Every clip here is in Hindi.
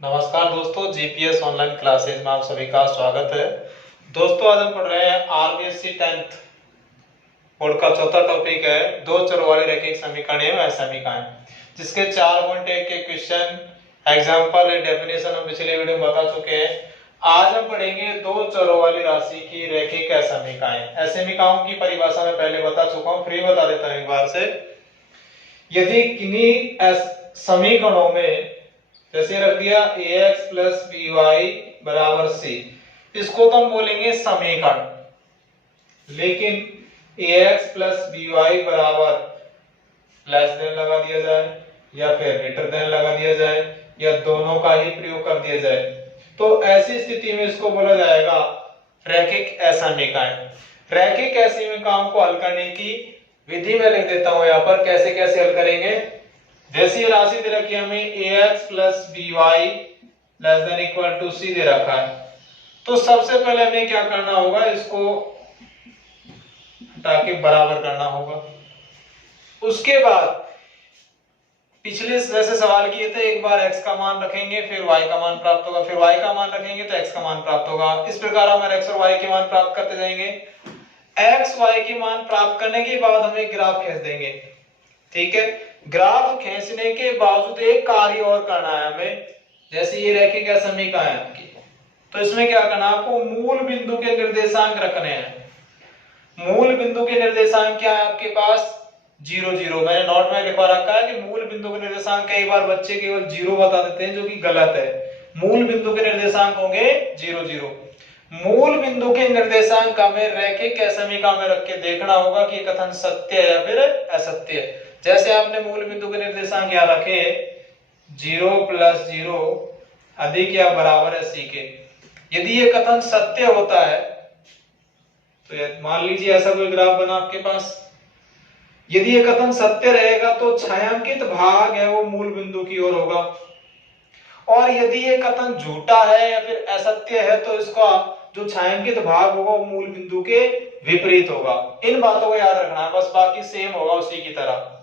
नमस्कार दोस्तों, जीपीएस ऑनलाइन क्लासेज में आप सभी का स्वागत है। दोस्तों, आज हम पढ़ रहे हैं आरबीएससी 10th बोर्ड का चौथा टॉपिक है दो चर वाली रैखिक समीकरण एवं असमीकरण, जिसके 4.1 के क्वेश्चन, एग्जांपल, डेफिनेशन हम पिछले वीडियो में बता चुके हैं। आज हम पढ़ेंगे दो चरों वाली राशि की रैखिक असमीकरण। असमीकरणों की परिभाषा में पहले बता चुका हूँ, फिर बता देता हूँ एक बार से। यदि किन्हीं समीकरणों में जैसे रख दिया ax प्लस by बराबर c, इसको तो हम बोलेंगे समीकरण। लेकिन ax प्लस by बराबर लेस देन लगा दिया जाए या फिर ग्रेटर देन लगा दिया जाए या दोनों का ही प्रयोग कर दिया जाए, तो ऐसी स्थिति में इसको बोला जाएगा रैखिक असमीकरण। रैखिक असमीकरण को हल करने की विधि में लिख देता हूं यहाँ पर, कैसे कैसे हल करेंगे। जैसी राशि दे रखी है हमें ax plus by less than equal to c दे रखा है, तो सबसे पहले हमें क्या करना होगा, इसको हटा के बराबर करना होगा। उसके बाद पिछले जैसे सवाल किए थे, एक बार x का मान रखेंगे, फिर y का मान प्राप्त होगा, फिर y का मान रखेंगे तो x का मान प्राप्त होगा। इस प्रकार हम x और y के मान प्राप्त करते जाएंगे। x y के मान प्राप्त करने के बाद हमें ग्राफ खींच देंगे। ठीक है, ग्राफ खींचने के बावजूद एक कार्य और करना है हमें। जैसे ये रैखिक समीकरण है आपकी, तो इसमें क्या करना है आपको, मूल बिंदु के निर्देशांक रखने हैं। मूल बिंदु के निर्देशांक क्या है आपके पास, 0 0। मैंने नोट में लिखवा रखा है कि मूल बिंदु के निर्देशांक कई बार बच्चे केवल 0 बता देते हैं, जो कि गलत है। मूल बिंदु के निर्देशांक होंगे 0 0। मूल बिंदु के निर्देशांक हमें रैखिक समीकरण में रख के देखना होगा कि कथन सत्य है या फिर असत्य है। जैसे आपने मूल बिंदु के निर्देशांक यहाँ रखे 0 प्लस 0 अधिक या बराबर है c के। यदि ये कथन सत्य होता है तो मान लीजिए ऐसा कोई ग्राफ बना आपके पास, यदि ये कथन सत्य रहेगा तो छायांकित भाग है वो मूल बिंदु की ओर होगा, और यदि ये कथन झूठा है या फिर असत्य है तो इसका जो छायांकित भाग होगा वो मूल बिंदु के विपरीत होगा। इन बातों को याद रखना है, बस बाकी सेम होगा उसी की तरह।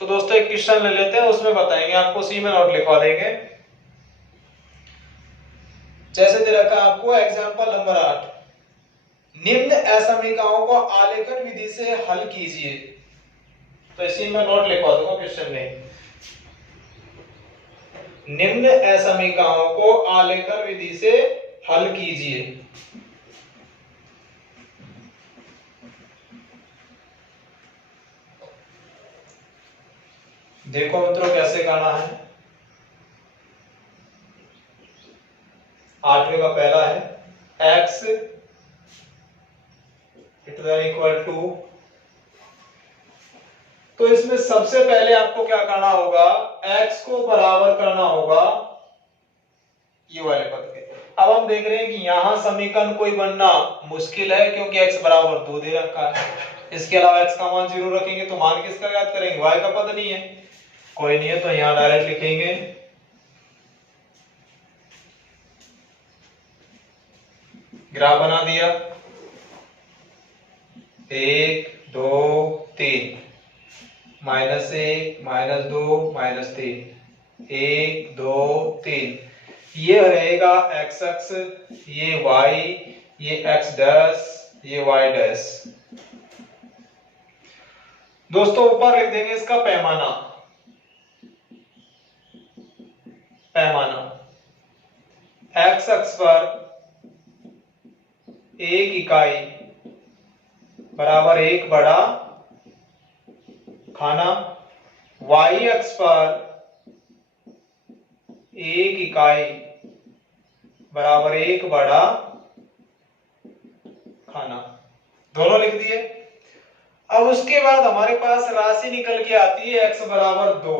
तो दोस्तों एक क्वेश्चन ले लेते हैं, उसमें बताएंगे आपको, सी में नोट लिखवा देंगे। जैसे दे रखा है आपको एग्जांपल नंबर 8, निम्न असमीकरणों को आलेखन विधि से हल कीजिए। तो इसी में नोट लिखवा दूंगा क्वेश्चन में, निम्न असमीकरणों को आलेखन विधि से हल कीजिए। देखो मित्रों कैसे करना है। 8वें का पहला है x इक्वल टू, तो इसमें सबसे पहले आपको क्या करना होगा, x को बराबर करना होगा ये वाले पद के। अब हम देख रहे हैं कि यहां समीकरण कोई बनना मुश्किल है, क्योंकि x बराबर 2 दे रखा है। इसके अलावा x का मान 0 रखेंगे तो मान किसका याद करेंगे, y का पद नहीं है, कोई नहीं है, तो यहां डायरेक्ट लिखेंगे ग्राफ बना दिया 1 2 3 -1 -2 -3 1 2 3। ये रहेगा x अक्ष, ये y, ये x डैश, ये y डैश। दोस्तों ऊपर लिख देंगे इसका पैमाना। पैमाना x अक्ष पर 1 इकाई बराबर 1 बड़ा खाना, y अक्ष पर 1 इकाई बराबर 1 बड़ा खाना, दोनों लिख दिए। अब उसके बाद हमारे पास राशि निकल के आती है x बराबर 2।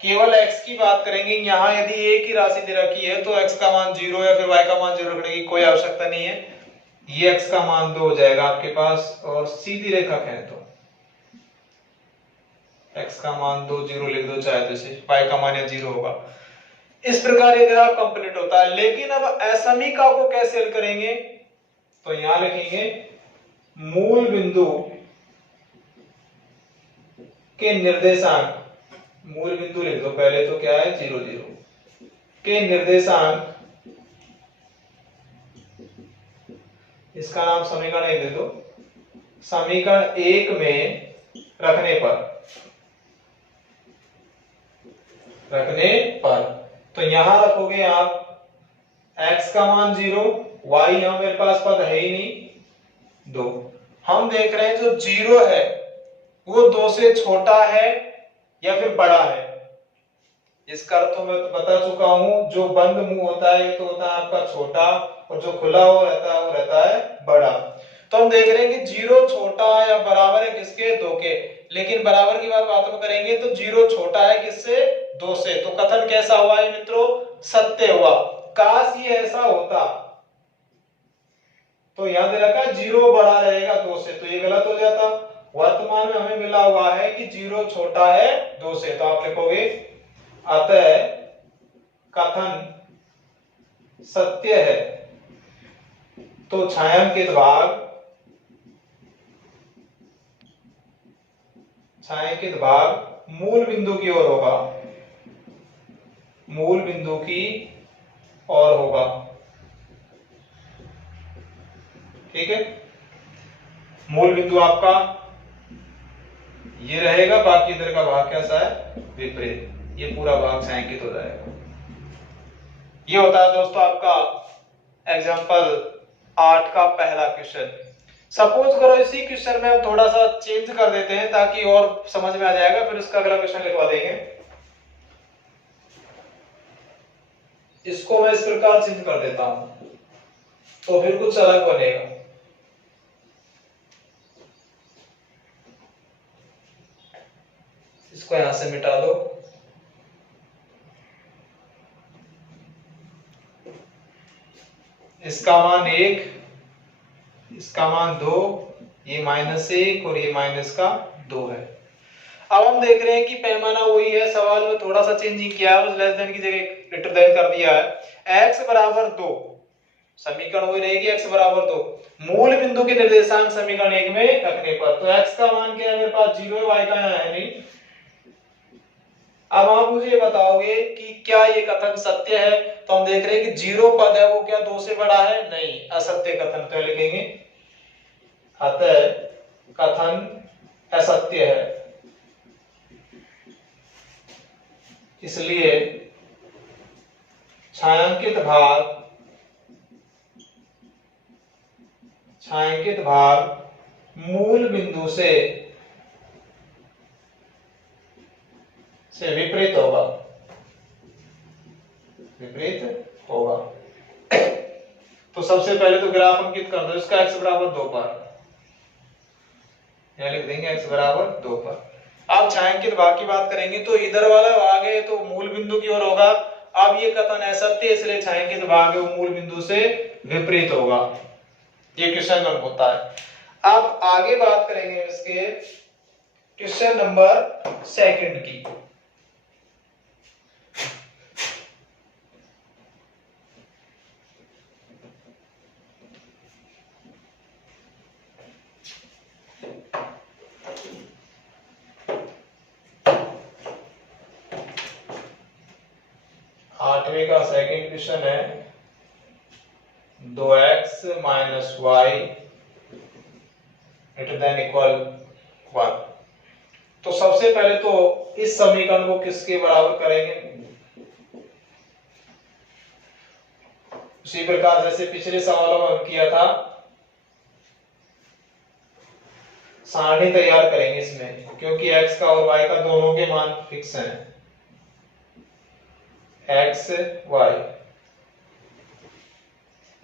केवल x की बात करेंगे, यहां यदि एक ही राशि दे रखी है तो x का मान 0 या फिर y का मान 0 रखने की कोई आवश्यकता नहीं है। ये x का मान 2 हो जाएगा आपके पास, और सीधी रेखा खींच दो, x का मान 2 0 लिख दो चाहे तो, से y का मान 0 होगा। इस प्रकार ये ग्राफ कंप्लीट होता है। लेकिन अब असमीकरण को कैसे हल करेंगे, तो यहां लिखेंगे मूल बिंदु के निर्देशांक, मूल बिंदु लिख दो पहले, तो क्या है 0 0। के निर्देशांक, इसका नाम समीकरण 1 दे दो, समीकरण 1 में रखने पर तो यहां रखोगे आप x का मान 0, y यहां मेरे पास पद है ही नहीं 2। हम देख रहे हैं जो 0 है वो 2 से छोटा है या फिर बड़ा है। इसका अर्थ तो मैं बता चुका हूं, जो बंद मुंह होता है ये तो होता है आपका छोटा, और जो खुला हुआ रहता है वो रहता है बड़ा। तो हम देख रहे हैं कि 0 छोटा है या बराबर है किसके, 2 के। लेकिन बराबर की बात में करेंगे तो 0 छोटा है किससे, 2 से। तो कथन कैसा हुआ है मित्रों, सत्य हुआ। काश ये ऐसा होता, तो यहां दे रखा 0 बड़ा रहेगा 2 से, तो ये गलत हो जाता। वर्तमान में हमें मिला हुआ है कि 0 छोटा है 2 से, तो आप लिखोगे अतः कथन सत्य है। तो छायांकित भाग मूल बिंदु की ओर होगा, मूल बिंदु की ओर होगा। ठीक है, मूल बिंदु आपका ये रहेगा, बाकी इधर का भाग कैसा है, विपरीत। ये पूरा भाग छायांकित हो जाएगा। ये होता है दोस्तों आपका एग्जाम्पल 8 का पहला क्वेश्चन। सपोज करो इसी क्वेश्चन में हम थोड़ा सा चेंज कर देते हैं ताकि और समझ में आ जाएगा, फिर उसका अगला क्वेश्चन लिखवा देंगे। इसको मैं इस प्रकार चेंज कर देता हूं तो फिर कुछ अलग बनेगा। इसको यहां से मिटा दो, इसका मान 1, इसका मान 2, ये -1 और ये -2 है। अब हम देख रहे हैं कि पैमाना वही है, सवाल में थोड़ा सा चेंजिंग किया है, उस लेस देन की जगह ग्रेटर देन कर दिया है। x बराबर 2, समीकरण वही रहेगी x बराबर 2, मूल बिंदु के निर्देशांक समीकरण 1 में रखने पर। तो x का मान क्या है मेरे पास 0 है, y का यहाँ है नहीं। अब आप मुझे बताओगे कि क्या ये कथन सत्य है, तो हम देख रहे हैं कि 0 पद है वो क्या 2 से बड़ा है, नहीं, असत्य कथन। तो लिखेंगे अतः कथन असत्य है, इसलिए छायांकित भाग मूल बिंदु से विपरीत होगा। तो सबसे पहले तो ग्राफ अंकित कर दो इसका, x बराबर 2 पर, यहां लिख देंगे x बराबर 2 पर। अब छायांकित भाग की बात करेंगे तो इधर वाला भाग है तो मूल बिंदु की ओर होगा। अब ये कथन असत्य, इसलिए छायांकित भाग है वो मूल बिंदु से विपरीत होगा। ये क्वेश्चन अंक होता है। अब आगे बात करेंगे इसके क्वेश्चन नंबर 2 की। आठवें का सेकंड क्वेश्चन है 2x - y > 1। तो सबसे पहले तो इस समीकरण को किसके बराबर करेंगे, उसी प्रकार जैसे पिछले सवालों में हम किया था, सारणी तैयार करेंगे इसमें, क्योंकि x का और y का दोनों के मान फिक्स हैं। x y,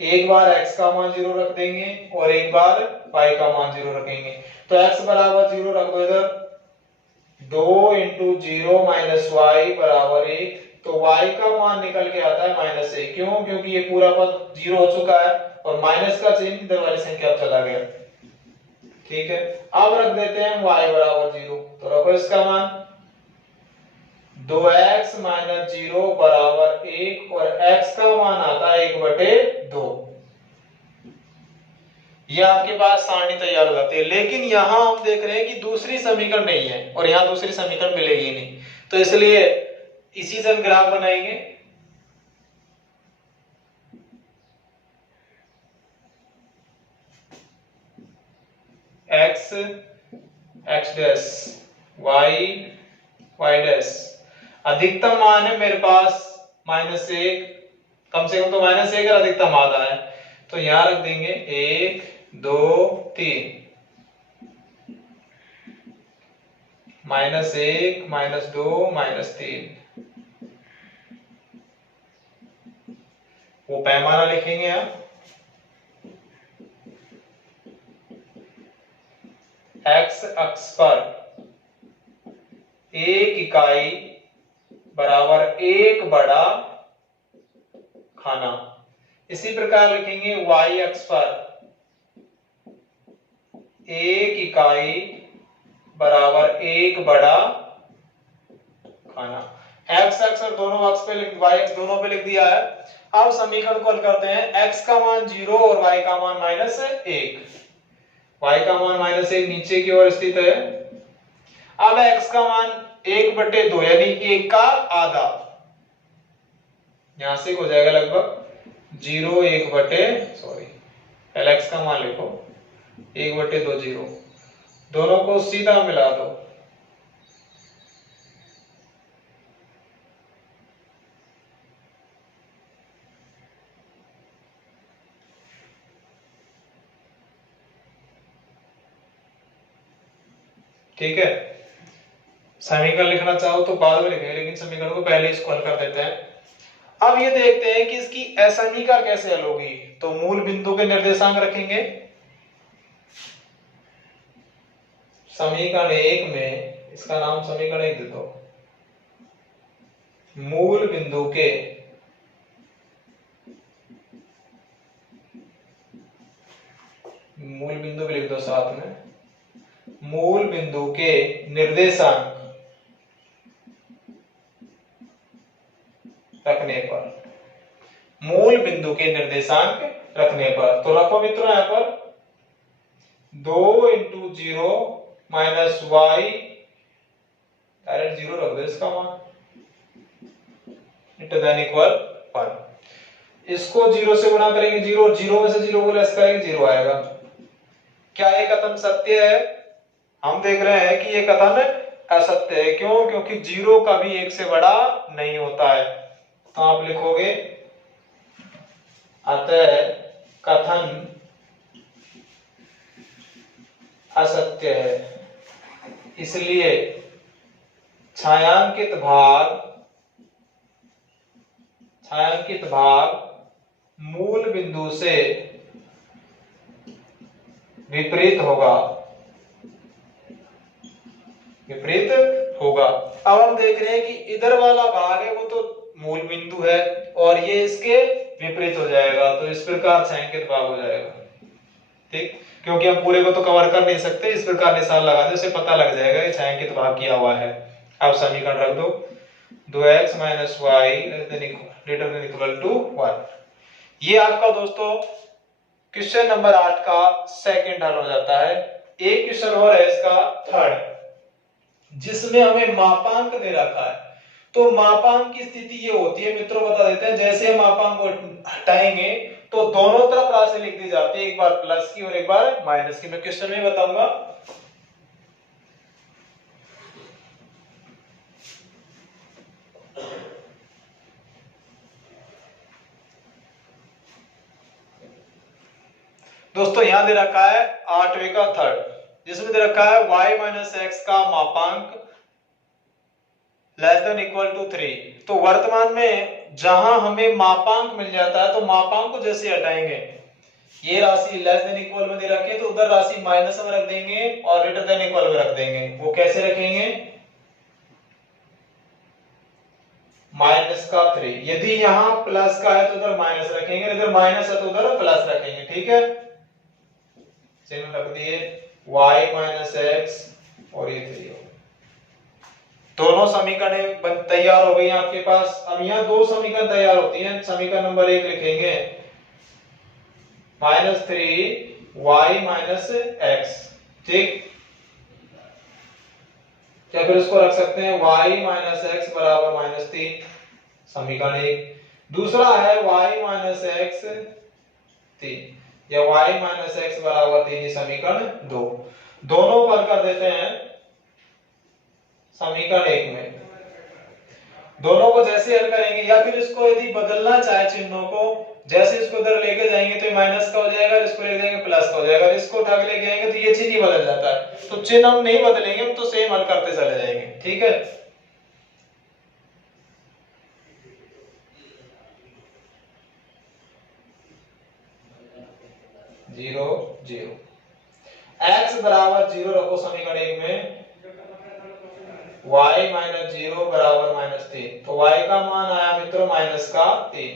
एक बार x का मान 0 रख देंगे और एक बार y का मान 0 रखेंगे। तो x बराबर 0 रख दो इधर, 2 × 0 - y बराबर 1। तो y का मान निकल के आता है -1। क्यों, क्योंकि ये पूरा पद 0 हो चुका है और माइनस का चिन्ह इधर वाली संख्या चला गया। ठीक है, अब रख देते हैं y बराबर 0। तो रखो इसका मान 2x - 0 बराबर 1 और x का मान आता है 1/2। यह आपके पास सारणी तैयार हो जाती है। लेकिन यहां हम देख रहे हैं कि दूसरी समीकरण नहीं है और यहां दूसरी समीकरण मिलेगी नहीं, तो इसलिए इसी से हम ग्राफ बनाएंगे। x x dash y y dash. अधिकतम मान है मेरे पास -1, कम से कम तो -1 और अधिकतम आधा है, तो यहां रख देंगे 1 2 3, -1 -2 -3। वो पैमाना लिखेंगे यहां, x अक्ष पर 1 इकाई बराबर 1 बड़ा खाना। इसी प्रकार लिखेंगे y अक्ष पर 1 इकाई बराबर 1 बड़ा खाना। x अक्ष और दोनों अक्ष पे y अक्ष दोनों पे लिख दिया है। अब समीकरण को हल करते हैं। x का मान 0 और y का मान -1। y का मान -1 नीचे की ओर स्थित है। अब x का मान 1/2 यानी 1 का आधा, यहां से हो जाएगा लगभग 0 1 बटे पहले x का मान लिखो 1/2 0, दोनों को सीधा मिला दो, ठीक है। समीकरण लिखना चाहो तो बाद में लिखेंगे, लेकिन समीकरण को पहले इसको हल कर देते हैं। अब ये देखते हैं कि इसकी असमीकरण कैसे हल होगी। तो मूल बिंदु के निर्देशांक रखेंगे। समीकरण 1 में इसका नाम समीकरण 1 दे दो। मूल बिंदु के मूल बिंदु भी लिख दो साथ में। मूल बिंदु के निर्देशांक रखने पर, मूल बिंदु के निर्देशांक रखने पर, तो रखो मित्रों यहां पर 2 × 0 माइनस y, डायरेक्ट 0 रख दो इसका मान, देन इक्वल 1। इसको 0 से गुणा करेंगे 0, 0 में से 0 को लेस करेंगे 0 आएगा। क्या ये कथन सत्य है? हम देख रहे हैं कि ये कथन असत्य है। क्यों? क्योंकि 0 कभी 1 से बड़ा नहीं होता है। तो आप लिखोगे अतः कथन असत्य है, इसलिए छायांकित भाग मूल बिंदु से विपरीत होगा। अब हम देख रहे हैं कि इधर वाला भाग है वो तो मूल बिंदु है और ये इसके विपरीत हो जाएगा, तो इस प्रकार छायांकित भाग हो जाएगा। ठीक, क्योंकि हम पूरे को तो कवर कर नहीं सकते, इस प्रकार निशान लगा दो, इससे पता लग जाएगा कि छायांकित भाग किया हुआ है। अब समीकरण रख दो 2x - y > 1। ये आपका दोस्तों क्वेश्चन नंबर 8 का सेकंड हल हो जाता है। एक क्वेश्चन और है इसका थर्ड, जिसमें हमें मापांक दे रखा है। तो मापांक की स्थिति ये होती है मित्रों, बता देते हैं। जैसे हम मापांक को हटाएंगे तो दोनों तरफ राशि लिख दी जाती है, एक बार प्लस की और एक बार माइनस की। मैं क्वेश्चन में बताऊंगा। दोस्तों यहां दे रखा है 8वें का थर्ड, जिसमें दे रखा है y - x का मापांक < 3। तो वर्तमान में जहां हमें मापांक मिल जाता है तो मापांक को जैसे हटाएंगे, ये राशि < में दे रखी है तो उधर राशि माइनस में रख देंगे और < में रख देंगे। वो कैसे रखेंगे? -3। यदि यहाँ प्लस का है तो उधर माइनस रखेंगे, इधर माइनस है तो उधर प्लस रखेंगे। ठीक है, चिन्ह रख दिए y - x और ये 3 हो। दोनों समीकरण तैयार हो गई आपके पास। अब यहाँ दो समीकरण तैयार होती हैं। समीकरण नंबर 1 लिखेंगे -3y - x। ठीक, या फिर इसको रख सकते हैं y - x बराबर -3, समीकरण 1। दूसरा है y - x 3 या y - x बराबर 3, समीकरण 2। दोनों को हल कर देते हैं समीकरण 1 में। दोनों को जैसे हल करेंगे, या फिर इसको यदि बदलना चाहे चिन्हों को, जैसे इसको उधर लेके जाएंगे तो ये माइनस का हो जाएगा, इसको लेके जाएंगे प्लस का हो जाएगा, इसको उठा के लेके आएंगे तो ये चिन्ह ही बदल जाता है। तो चिन्ह हम नहीं बदलेंगे, हम तो सेम हल करते चले जाएंगे। ठीक है, जीरो जीरो, x बराबर 0 रखो समीकरण 1 में, y माइनस 0 बराबर -3। तो y का मान आया मित्रों माइनस का 3।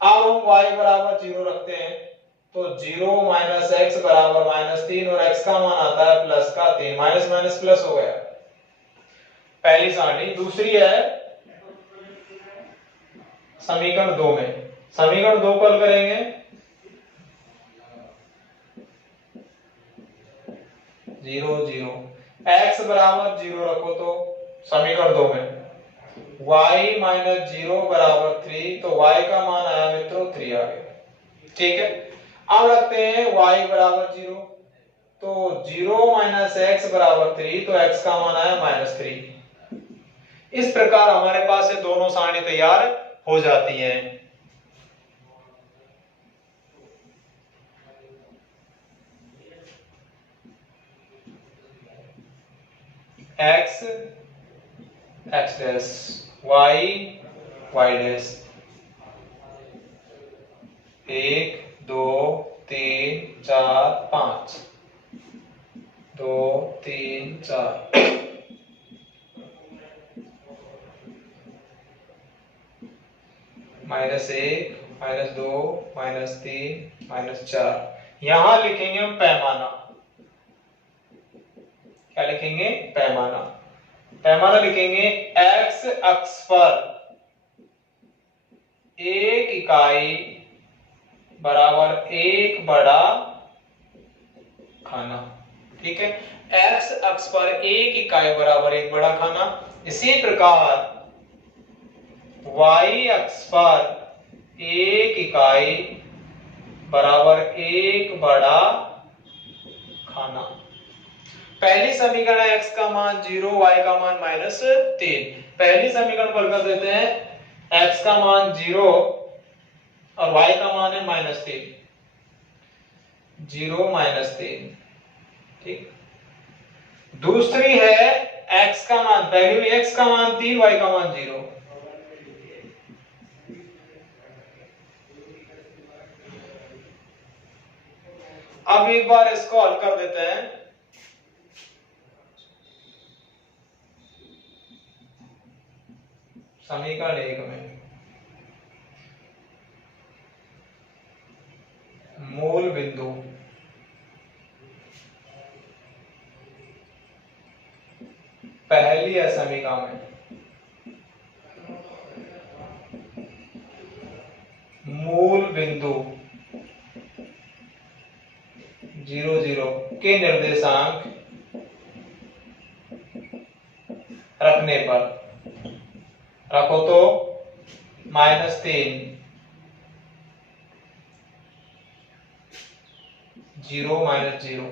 अब हम y बराबर 0 रखते हैं तो 0 माइनस x बराबर -3 और x का मान आता है प्लस का 3। माइनस माइनस प्लस हो गया, पहली सारणी। दूसरी है समीकरण 2 में, समीकरण 2 को हल करेंगे, 0 0, x बराबर 0 रखो तो समीकरण 2 में y माइनस 0 बराबर 3, तो y का मान आया मित्रों 3 आ गया। ठीक है, अब रखते हैं y बराबर 0, तो 0 माइनस x बराबर 3, तो x का मान आया -3। इस प्रकार हमारे पास ये दोनों सारणी तैयार हो जाती हैं। x x dash, y y dash, 1 2 3 4 5, 2 3 4, -1 -2 -3 -4। यहां लिखेंगे हम पैमाना। क्या लिखेंगे? पैमाना। पैमाना लिखेंगे x अक्ष पर 1 इकाई बराबर 1 बड़ा खाना। ठीक है, x अक्ष पर 1 इकाई बराबर 1 बड़ा खाना। इसी प्रकार y अक्ष पर 1 इकाई बराबर 1 बड़ा खाना। पहली समीकरण है x का मान 0, y का मान -3। पहली समीकरण को हल कर देते हैं, x का मान 0 और y का मान है -3, 0 -3। ठीक, दूसरी है x का मान, पहली में x का मान 3, y का मान 0। अब एक बार इसको हल कर देते हैं, समीकरण 1 में मूल बिंदु पहली असमीका में मूल बिंदु 0 0 के निर्देशांक रखने पर, रखो तो -3 0 -0।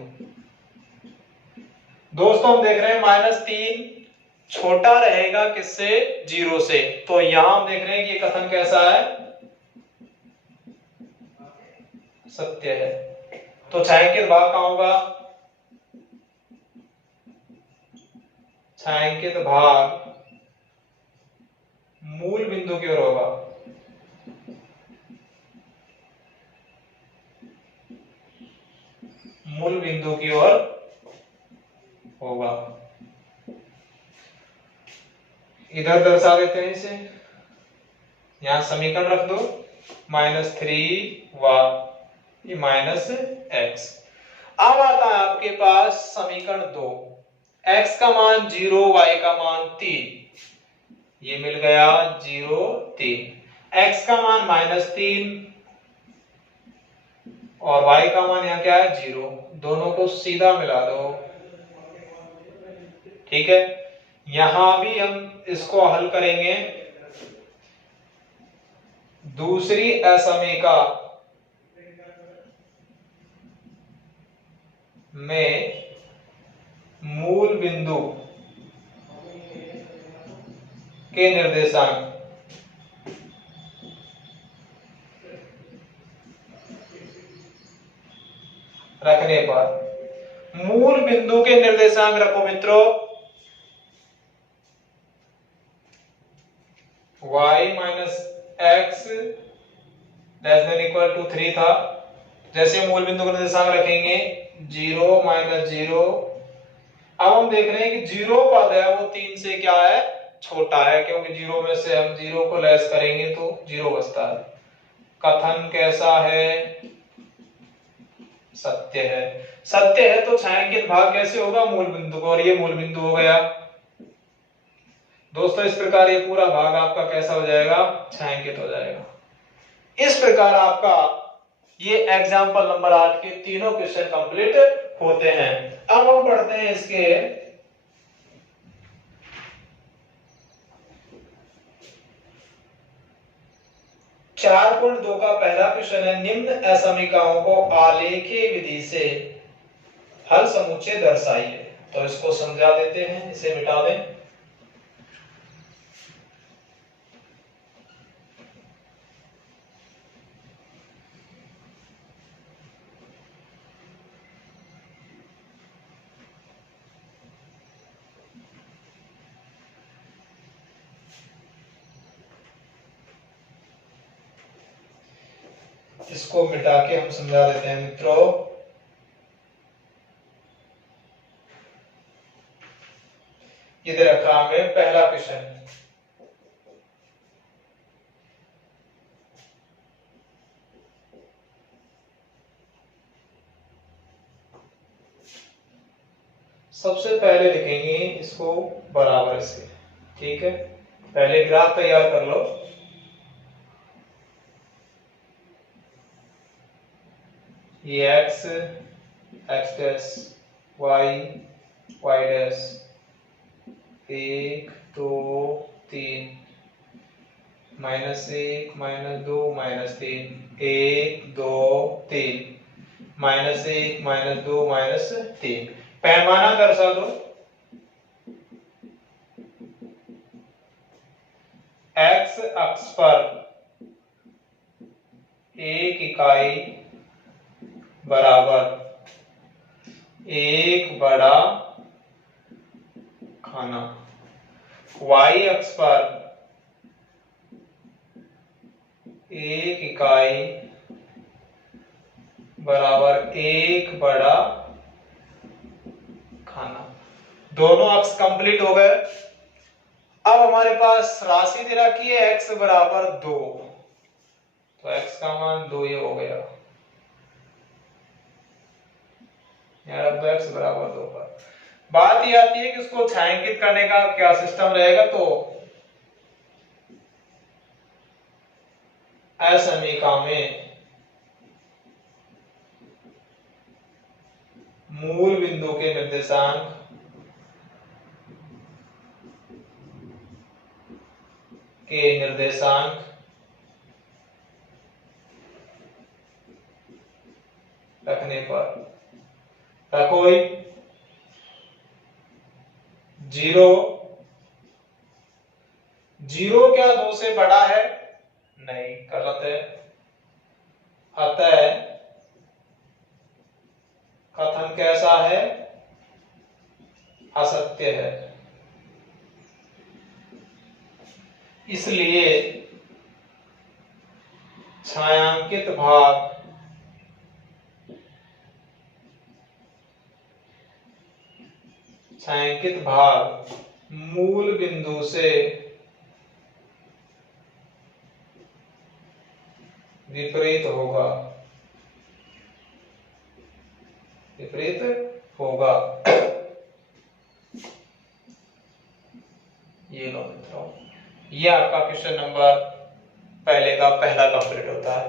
दोस्तों हम देख रहे हैं -3 छोटा रहेगा किससे? 0 से। तो यहां हम देख रहे हैं कि ये कथन कैसा है? सत्य है। तो छायांकित भाग कहां होगा? छायांकित भाग मूल बिंदु की ओर होगा। मूल बिंदु की ओर होगा। इधर दर्शा देते हैं इसे, यहां समीकरण रख दो, -3y ये -x। अब आता है आपके पास समीकरण 2, x का मान 0, y का मान 3, ये मिल गया 0 3, x का मान -3 और y का मान यहाँ क्या है? 0। दोनों को सीधा मिला दो। ठीक है, यहां भी हम इसको हल करेंगे। दूसरी असमीका में मूल बिंदु के निर्देशांक रखने पर, मूल बिंदु के निर्देशांक रखो मित्रों, y minus X less than equal to 3 था। जैसे मूल बिंदु का निर्देशांक रखेंगे 0 माइनस 0। अब हम देख रहे हैं कि 0 पद है वो 3 से क्या है, छोटा है, क्योंकि 0 में से हम 0 को लेस करेंगे तो 0 बचता है। कथन कैसा है, सत्य है। सत्य है तो छायांकित भाग कैसे होगा, मूल बिंदु को, और ये मूल बिंदु हो गया। दोस्तों इस प्रकार ये पूरा भाग आपका कैसा हो जाएगा, छायांकित हो जाएगा। इस प्रकार आपका ये एग्जाम्पल नंबर 8 के तीनों क्वेश्चन कंप्लीट होते हैं। अब हम पढ़ते हैं इसके 4.2 का पहला क्वेश्चन है, निम्न असमीकरणों को आलेखीय विधि से हल समुच्चय दर्शाइए। तो इसको समझा देते हैं, इसे मिटा दें। इसको मिटा के हम समझा देते हैं मित्रों। ये दे रखा हमें पहला क्वेश्चन, सबसे पहले लिखेंगे इसको बराबर से, ठीक है। पहले ग्राफ तैयार कर लो। ये x x dash y y dash 1 2 3 -1 -2 -3 1 2 3 -1 -2 -3। पैमाना दर्शा दो। x अक्ष पर एक इकाई बराबर एक बड़ा खाना, y अक्ष पर एक इकाई बराबर एक बड़ा खाना। दोनों अक्ष कंप्लीट हो गए। अब हमारे पास राशि दे रखी है x बराबर 2, तो x का मान 2 ये हो गया। यार अब x बराबर 2 पर बात ये आती है कि उसको छायांकित करने का क्या सिस्टम रहेगा। तो असमीका में मूल बिंदु के निर्देशांक रखने पर रखो 0 0 क्या 2 से बड़ा है, नहीं, गलत है। अतः कथन कैसा है, असत्य है। इसलिए छायांकित भाग मूल बिंदु से विपरीत होगा, ये लो मित्रों, ये आपका क्वेश्चन नंबर पहले का पहला कंप्लीट होता है।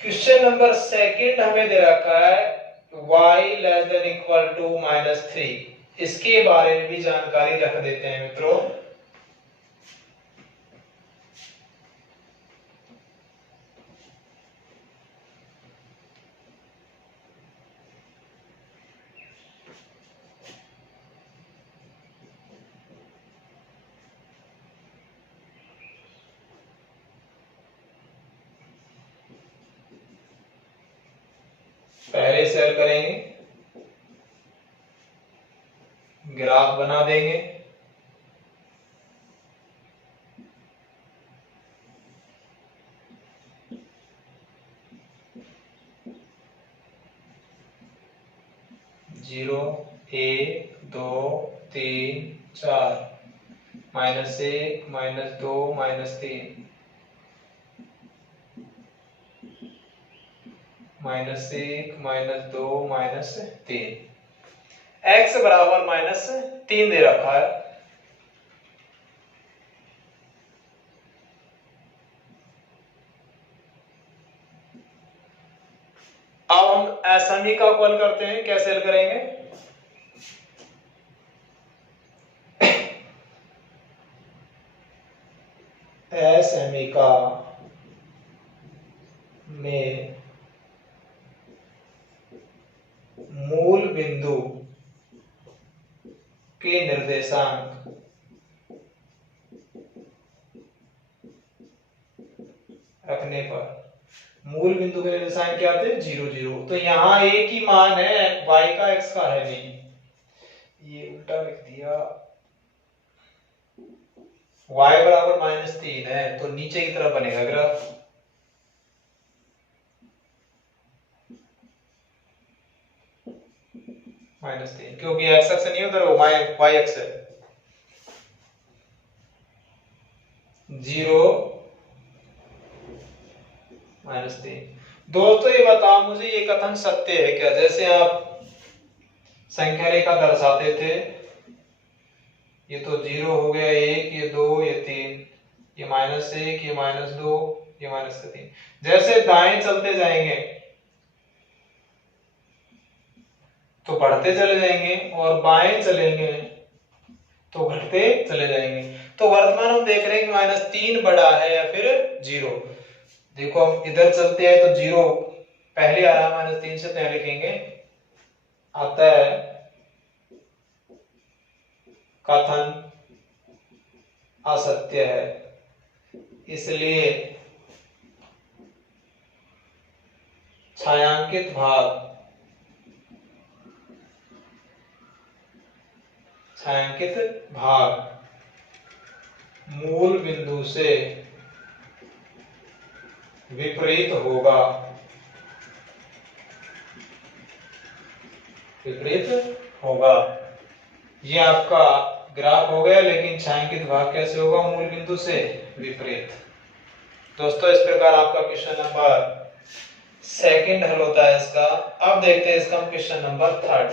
क्वेश्चन नंबर सेकंड हमें दे रखा है y less than equal to -3। इसके बारे में भी जानकारी रख देते हैं मित्रों। इसे हल करेंगे, ग्राफ बना देंगे। जीरो, एक, दो, तीन, चार, -1, -2, -3, -1, -2, -3, x बराबर -3 दे रखा है। अब हम समीका को हल करते हैं। कैसे हल करेंगे? समीका में मूल बिंदु के निर्देशांक रखने पर मूल बिंदु के निर्देशांक क्या थे? 0, 0। तो यहाँ एक ही मान है, y का x का है नहीं, ये उल्टा लिख दिया। y बराबर -3 है तो नीचे की तरफ बनेगा ग्राफ। -3 क्योंकि x अक्ष नहीं उधर y अक्ष है। 0, -3। दोस्तों ये बताओ मुझे, ये कथन सत्य है क्या? जैसे आप संख्या रेखा दर्शाते थे, ये तो 0 हो गया, 1, ये 2, ये 3, ये -1, ये -2, ये -3। जैसे दाएं चलते जाएंगे तो बढ़ते चले जाएंगे और बाएं चलेंगे तो घटते चले जाएंगे। तो वर्तमान हम देख रहे हैं कि -3 बड़ा है या फिर 0। देखो हम इधर चलते हैं तो 0 पहले आ रहा है, -3 से पहले लिखेंगे। अतः कथन असत्य है, इसलिए छायांकित भाग मूल बिंदु से विपरीत होगा। ये आपका ग्राफ हो गया, लेकिन छायांकित भाग कैसे होगा? मूल बिंदु से विपरीत। दोस्तों इस प्रकार आपका क्वेश्चन नंबर 2 हल होता है इसका। अब देखते हैं इसका क्वेश्चन नंबर 3।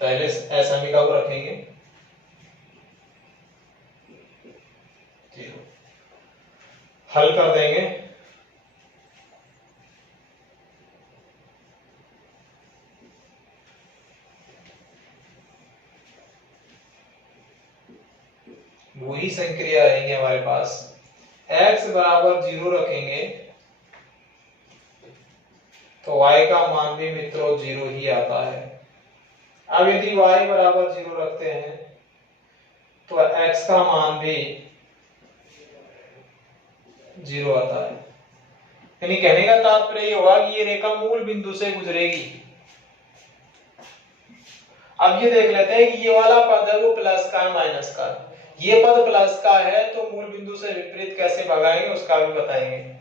पहले समीका को रखेंगे 0, हल कर देंगे। वही संक्रिया रहेंगे हमारे पास। x बराबर 0 रखेंगे तो y का मान भी मित्रों 0 ही आता है। अब यदि y बराबर 0 रखते हैं तो x का मान भी 0 आता है। यानी कहने का तात्पर्य ये हुआ कि ये रेखा मूल बिंदु से गुजरेगी। अब ये देख लेते हैं कि ये वाला पद है वो प्लस का है माइनस का। ये पद प्लस का है तो मूल बिंदु से विपरीत कैसे भगाएंगे उसका भी बताएंगे।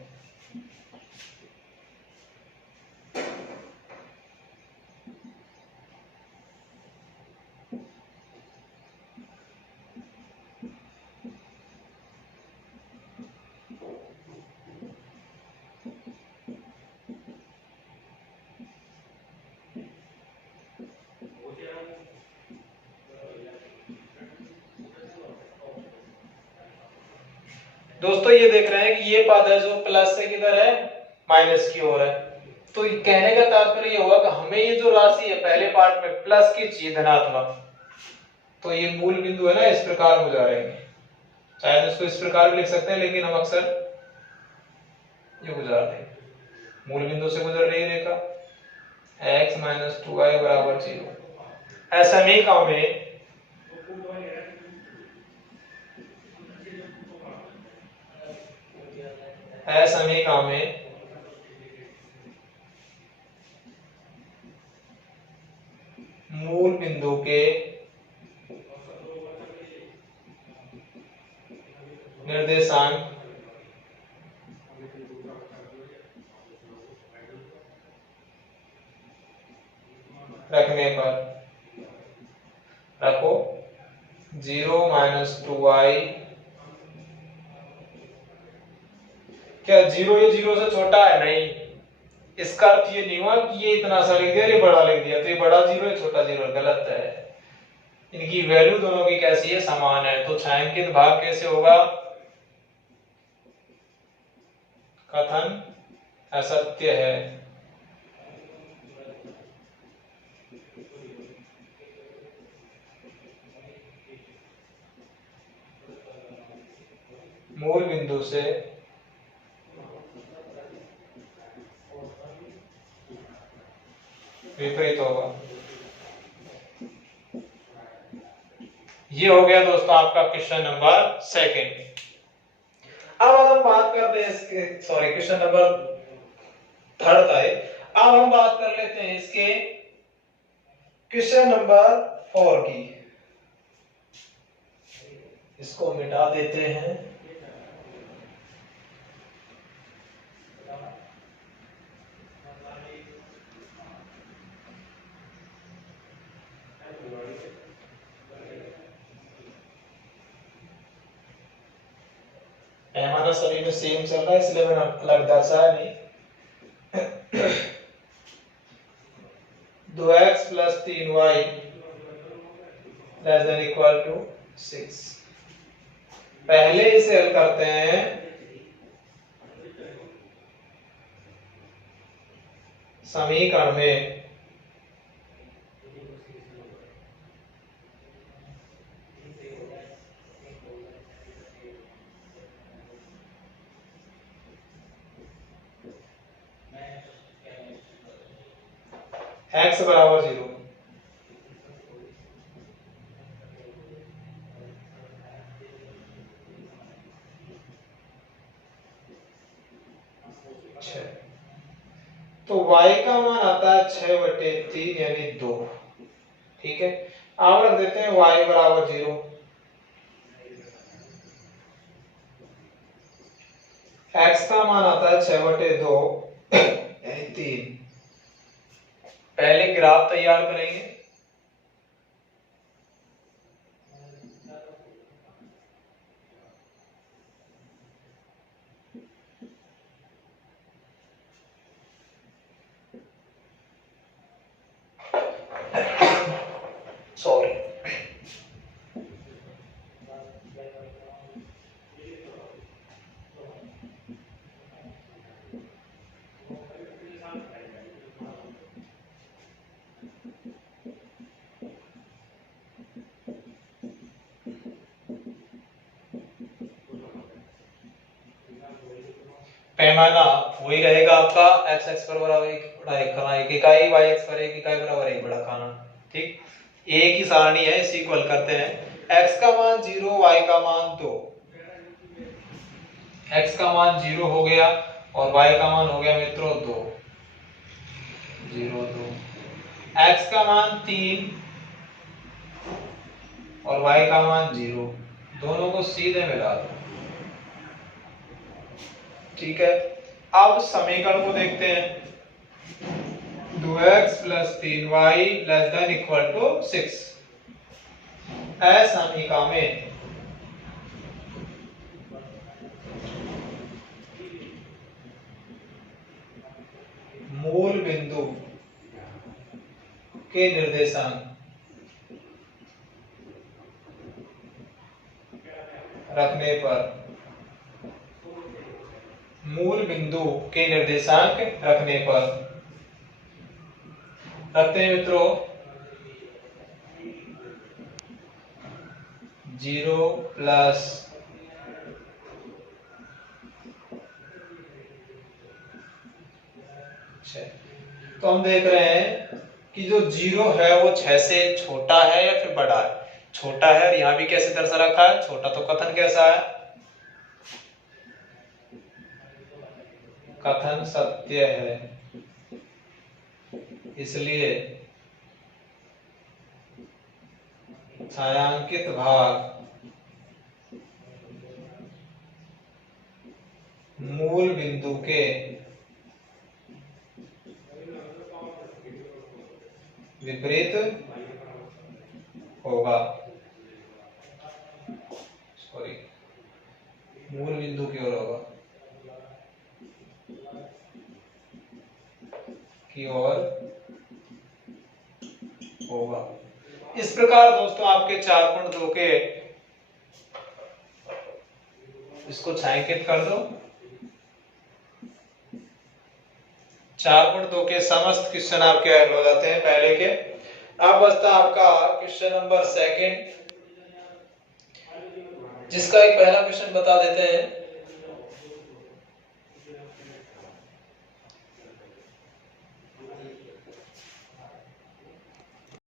दोस्तों ये देख रहे हैं कि ये पद है जो प्लस से किधर है, माइनस की ओर है। तो कहने का तात्पर्य ये हुआ कि हमें ये जो राशि है पहले पार्ट में प्लस की चाहिए, धनात्मक। तो ये मूल बिंदु है ना, इस प्रकार गुजारेंगे। चाहे इसको इस प्रकार भी लिख सकते हैं, लेकिन हम अक्सर ये गुजार देंगे। मूल बिंदु से गुजर रही रेखा x माइनस 2y बराबर 0। समीकरण में समीकरण में मूल बिंदु के निर्देशांक रखने पर रखो 0 माइनस 2y। क्या 0 ये 0 से छोटा है? नहीं, इसका अर्थ ये नहीं हुआ कि ये इतना सा लिख दिया, ये बड़ा लिख दिया, तो ये बड़ा 0 है छोटा 0, गलत है। इनकी वैल्यू दोनों की कैसी है? समान है। तो छायांकित भाग कैसे होगा? कथन असत्य है। मूल बिंदु से विपरीत होगा। ये हो गया दोस्तों आपका क्वेश्चन नंबर सेकंड। अब हम बात करते हैं इसके, सॉरी क्वेश्चन नंबर थर्ड था। अब हम बात कर लेते हैं इसके क्वेश्चन नंबर 4 की। इसको मिटा देते हैं। पैमाना सभी में सेम चल रहा है, इसलिए मैंने अलग दर्शाया नहीं। 2x plus 3y less than equal to 6। पहले इसे हल करते हैं। समीकरण में x बराबर 0, तो y का मान आता है 6/3 यानी 2। ठीक है, अब रख देते हैं y बराबर 0। x का मान आता है 6/2 यानी 3। पहले ग्राफ तैयार करेंगे। सॉरी, पैमाना वही रहेगा आपका x x पर बराबर 1 बड़ा 1 खाना 1 इकाई, y x पर 1 इकाई बराबर 1 बड़ा खाना। ठीक, एक ही सारणी है, इसी को हल करते हैं। x का मान 0, y का मान 2। x का मान 0 हो गया और y का मान हो गया मित्रों 2, 0 2। x का मान 3 और y का मान 0, दोनों को सीधे मिला दो। ठीक है, अब समीकरण को देखते हैं। 2x plus 3y less than equal to 6। समीकरण में मूल बिंदु के निर्देशांक रखने पर, मूल बिंदु के निर्देशांक रखने पर रखते हैं मित्रों 0 प्लस तो हम देख रहे हैं कि जो 0 है वो 6 से छोटा है या फिर बड़ा है। छोटा है, और यहाँ भी कैसे दर्शा रखा है छोटा, तो कथन कैसा है, कथन सत्य है, इसलिए छायांकित भाग मूल बिंदु के विपरीत होगा। सॉरी, मूल बिंदु की ओर होगा, की ओर होगा। इस प्रकार दोस्तों आपके 4.2 के, इसको छायांकित कर दो, 4.2 के समस्त क्वेश्चन आपके हल हो जाते हैं पहले के। अब बचता आपका क्वेश्चन नंबर 2, जिसका एक पहला क्वेश्चन बता देते हैं।